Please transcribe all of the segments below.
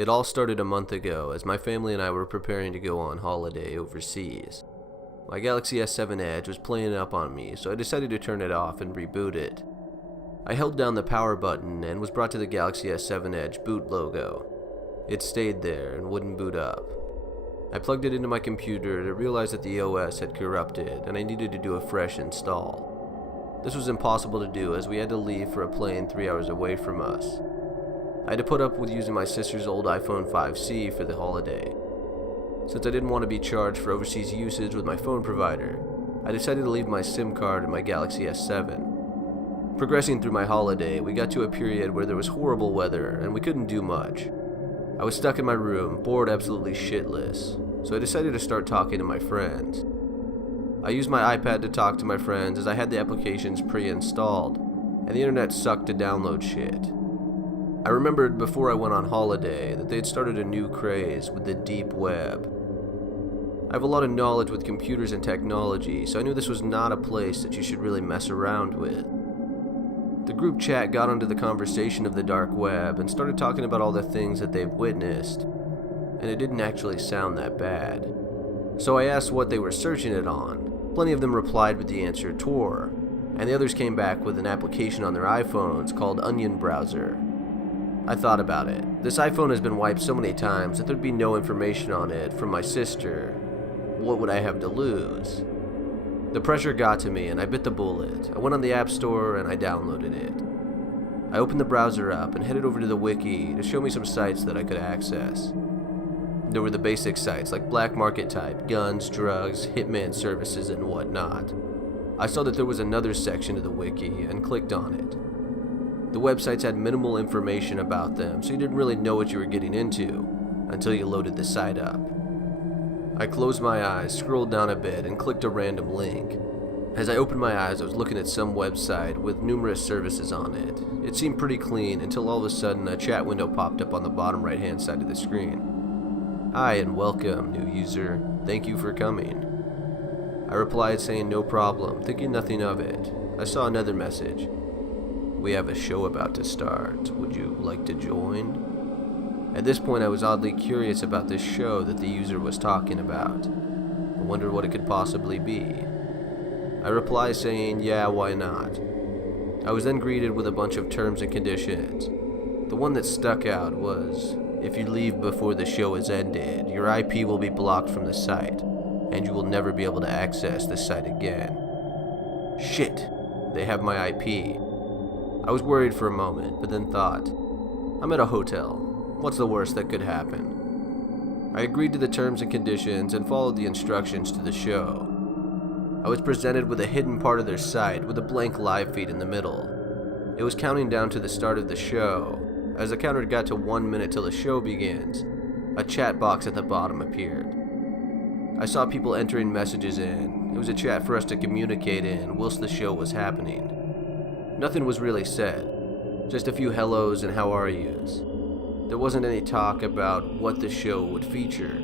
It all started a month ago as my family and I were preparing to go on holiday overseas. My Galaxy S7 Edge was playing up on me, so I decided to turn it off and reboot it. I held down the power button and was brought to the Galaxy S7 Edge boot logo. It stayed there and wouldn't boot up. I plugged it into my computer to realize that the OS had corrupted and I needed to do a fresh install. This was impossible to do as we had to leave for a plane 3 hours away from us. I had to put up with using my sister's old iPhone 5C for the holiday. Since I didn't want to be charged for overseas usage with my phone provider, I decided to leave my SIM card in my Galaxy S7. Progressing through my holiday, we got to a period where there was horrible weather and we couldn't do much. I was stuck in my room, bored absolutely shitless, so I decided to start talking to my friends. I used my iPad to talk to my friends as I had the applications pre-installed, and the internet sucked to download shit. I remembered before I went on holiday that they had started a new craze with the deep web. I have a lot of knowledge with computers and technology, so I knew this was not a place that you should really mess around with. The group chat got onto the conversation of the dark web and started talking about all the things that they've witnessed, and it didn't actually sound that bad. So I asked what they were searching it on. Plenty of them replied with the answer Tor, and the others came back with an application on their iPhones called Onion Browser. I thought about it. This iPhone has been wiped so many times that there'd be no information on it from my sister. What would I have to lose? The pressure got to me and I bit the bullet. I went on the App Store and I downloaded it. I opened the browser up and headed over to the wiki to show me some sites that I could access. There were the basic sites like black market type, guns, drugs, hitman services, and whatnot. I saw that there was another section of the wiki and clicked on it. The websites had minimal information about them, so you didn't really know what you were getting into until you loaded the site up. I closed my eyes, scrolled down a bit, and clicked a random link. As I opened my eyes, I was looking at some website with numerous services on it. It seemed pretty clean until all of a sudden a chat window popped up on the bottom right-hand side of the screen. Hi and welcome, new user. Thank you for coming. I replied saying no problem, thinking nothing of it. I saw another message. We have a show about to start. Would you like to join? At this point, I was oddly curious about this show that the user was talking about. I wondered what it could possibly be. I replied saying, yeah, why not? I was then greeted with a bunch of terms and conditions. The one that stuck out was, if you leave before the show is ended, your IP will be blocked from the site, and you will never be able to access the site again. Shit, they have my IP. I was worried for a moment, but then thought, I'm at a hotel. What's the worst that could happen? I agreed to the terms and conditions and followed the instructions to the show. I was presented with a hidden part of their site with a blank live feed in the middle. It was counting down to the start of the show. As the counter got to 1 minute till the show begins, a chat box at the bottom appeared. I saw people entering messages in. It was a chat for us to communicate in whilst the show was happening. Nothing was really said, just a few hellos and how are yous. There wasn't any talk about what the show would feature.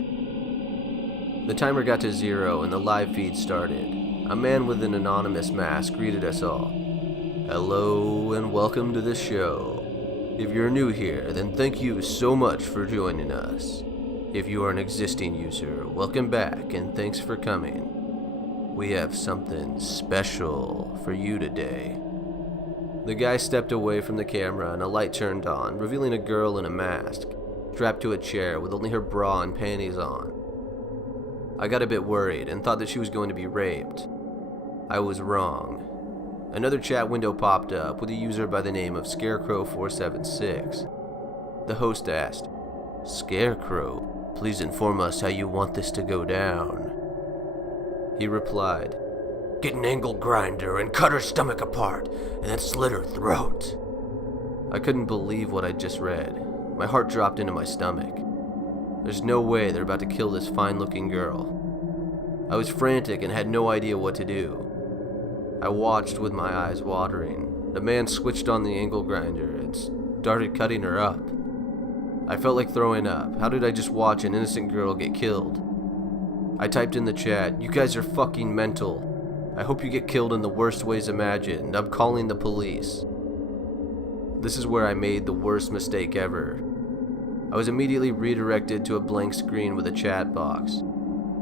The timer got to 0 and the live feed started. A man with an anonymous mask greeted us all. Hello and welcome to the show. If you're new here, then thank you so much for joining us. If you are an existing user, welcome back and thanks for coming. We have something special for you today. The guy stepped away from the camera and a light turned on, revealing a girl in a mask, strapped to a chair with only her bra and panties on. I got a bit worried and thought that she was going to be raped. I was wrong. Another chat window popped up with a user by the name of Scarecrow476. The host asked, Scarecrow, please inform us how you want this to go down. He replied, get an angle grinder and cut her stomach apart, and then slit her throat. I couldn't believe what I'd just read. My heart dropped into my stomach. There's no way they're about to kill this fine-looking girl. I was frantic and had no idea what to do. I watched with my eyes watering. The man switched on the angle grinder and started cutting her up. I felt like throwing up. How did I just watch an innocent girl get killed? I typed in the chat, you guys are fucking mental. I hope you get killed in the worst ways imagined. I'm calling the police. This is where I made the worst mistake ever. I was immediately redirected to a blank screen with a chat box.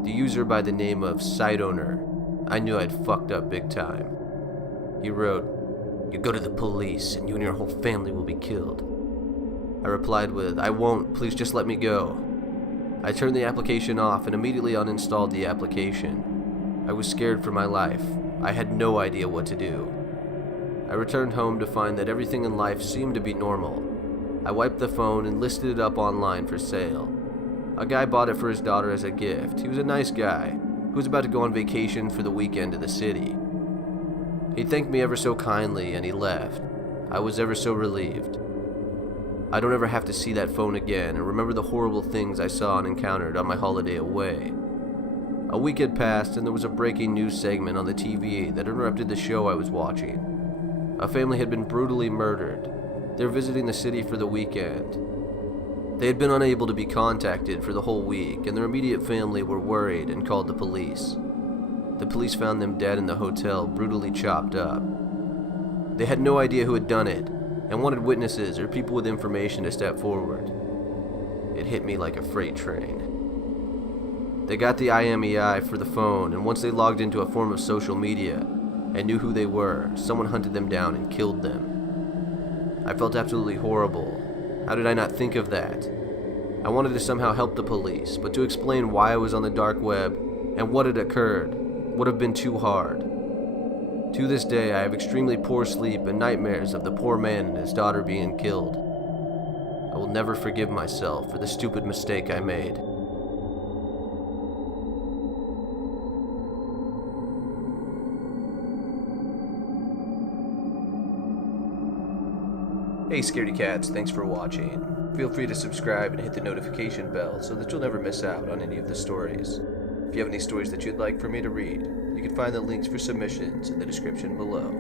The user by the name of Site Owner. I knew I'd fucked up big time. He wrote, "You go to the police and you and your whole family will be killed." I replied with, "I won't, please just let me go." I turned the application off and immediately uninstalled the application. I was scared for my life. I had no idea what to do. I returned home to find that everything in life seemed to be normal. I wiped the phone and listed it up online for sale. A guy bought it for his daughter as a gift. He was a nice guy who was about to go on vacation for the weekend to the city. He thanked me ever so kindly and he left. I was ever so relieved. I don't ever have to see that phone again and remember the horrible things I saw and encountered on my holiday away. A week had passed and there was a breaking news segment on the TV that interrupted the show I was watching. A family had been brutally murdered. They were visiting the city for the weekend. They had been unable to be contacted for the whole week, and their immediate family were worried and called the police. The police found them dead in the hotel, brutally chopped up. They had no idea who had done it, and wanted witnesses or people with information to step forward. It hit me like a freight train. They got the IMEI for the phone, and once they logged into a form of social media and knew who they were, someone hunted them down and killed them. I felt absolutely horrible. How did I not think of that? I wanted to somehow help the police, but to explain why I was on the dark web and what had occurred would have been too hard. To this day, I have extremely poor sleep and nightmares of the poor man and his daughter being killed. I will never forgive myself for the stupid mistake I made. Hey Scaredy Cats, thanks for watching. Feel free to subscribe and hit the notification bell so that you'll never miss out on any of the stories. If you have any stories that you'd like for me to read, you can find the links for submissions in the description below.